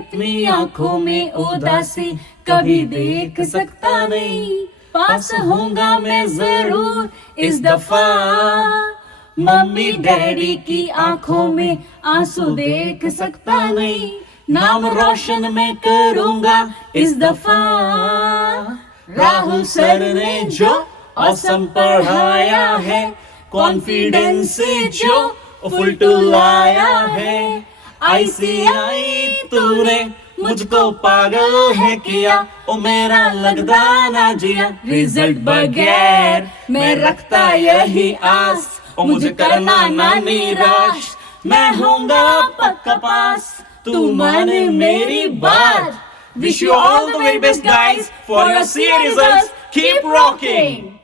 अपनी आंखों में उदासी कभी देख सकता नहीं। पास होऊंगा मैं जरूर इस दफा, मम्मी डैडी की आंखों में आंसू देख सकता नहीं। नाम रोशन मैं करूंगा इस दफा। राहुल सर ने जो औसम पढ़ाया है, कॉन्फिडेंस से जो फुल टू लाया है। ICI तूने मुझको पागल है किया, ओ मेरा लगदा ना जिया। रिजल्ट बगैर मैं रखता यही आस, ओ मुझे करना ना निराश। मैं होऊंगा पक्का पास, तू माने मेरी बात। Wish you all the very best guys for your CA results. Keep rocking!